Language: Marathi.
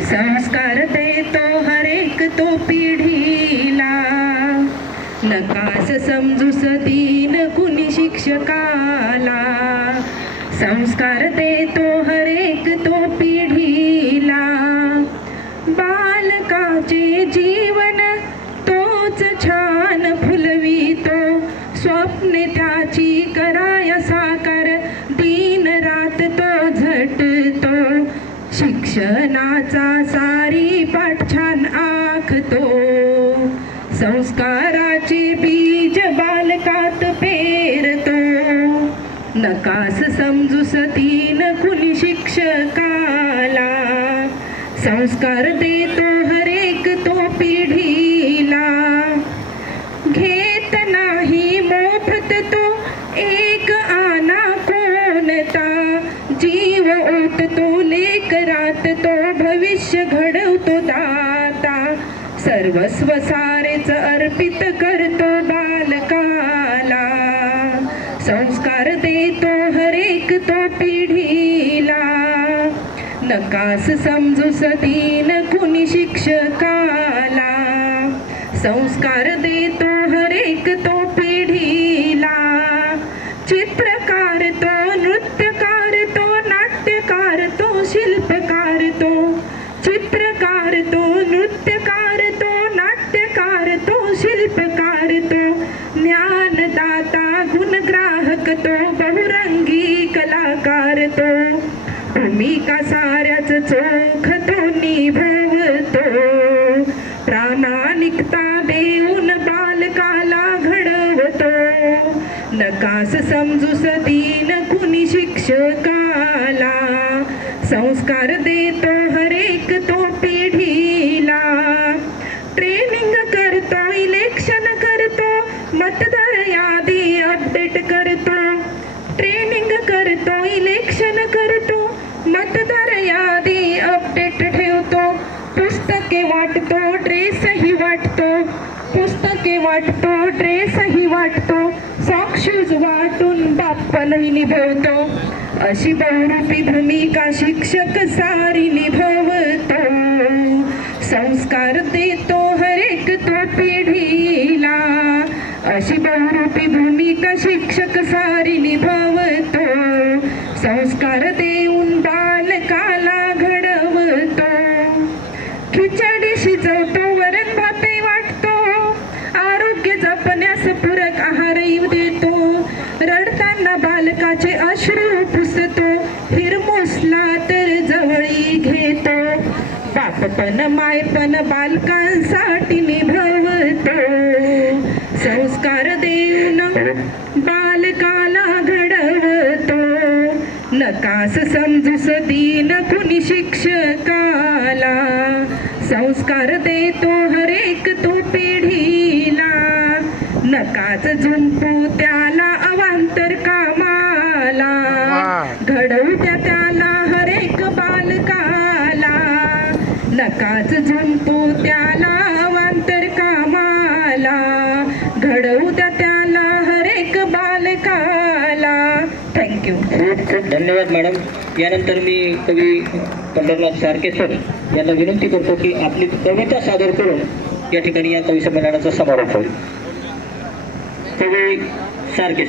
संस्कार देतो हरेक तो पिढीला. नकास समजूस तीन कुणी शिक्षकाला. संस्कार देतो हरेक तो पिढी शिक्षणाचा सारी पाठ छान आखतो. संस्काराचे बीज बालकात पेरतो. नकास समजूस तीन कुणी शिक्षकाला. संस्कार देतो हरेक तो पिढीला. घेत नाही मोफत तो सर्वस्व सारेच अर्पित करतो बालकाला. संस्कार देतो हरेक तो पिढीला. नकास समजूस सदीन कुणी शिक्षकाला. संस्कार देतो हरेक तो पिढीला. चित्रकार तो नृत्यकार तो नाट्यकार तो शिल्पकार तो. चित्रकार तो नृत्यकार कलाकार का भूमिका साऱ्याच चोख तो निभवतो प्रामाणिकता देऊन बालकाला घडवतो. नकास समजूस दीन कुणी शिक्षकाला. संस्कार देतो हरेक तो पिढीला. ट्रेनिंग करतो इलेक्शन करतो मतदार मतदार यादी अपडेट ठेवतो. पुस्तके वाटतो ड्रेसही वाटतो. पुस्तके वाटतो ड्रेसही वाटतो. सॉक शूज वाटून बाप्पनही निभवतो. अशी बहुरूपी भूमिका शिक्षक सारी निभवतो. संस्कार देतो हरेक तो पिढीला. अशी बहुरूपी भूमिका शिक्षक सारी निभवतो. संस्कार दे रडताना अश्रू पुसतो हिरमुसला तर जवळी घेतो. बापपण मायपण बालकांसाठी निभवतो. संस्कार देऊन बालकाला घडवतो. नकास समजूस दीन कुणी शिक्षकाला. संस्कार देतो हरेक तो पिढीला. नकाच झुंपू त्याला अवांतर काम नकाच झुंपू त्याला अवांतर कामाला. घडवू त्या त्याला हरेक बालकाला. थँक्यू खूप खूप धन्यवाद मॅडम यानंतर मी कवी पंढरनाथ सारखे सर यांना विनंती करतो की आपली कविता सादर करून या ठिकाणी या कवी संमेलनाचा समारोप होईल. कवी सारखे सर.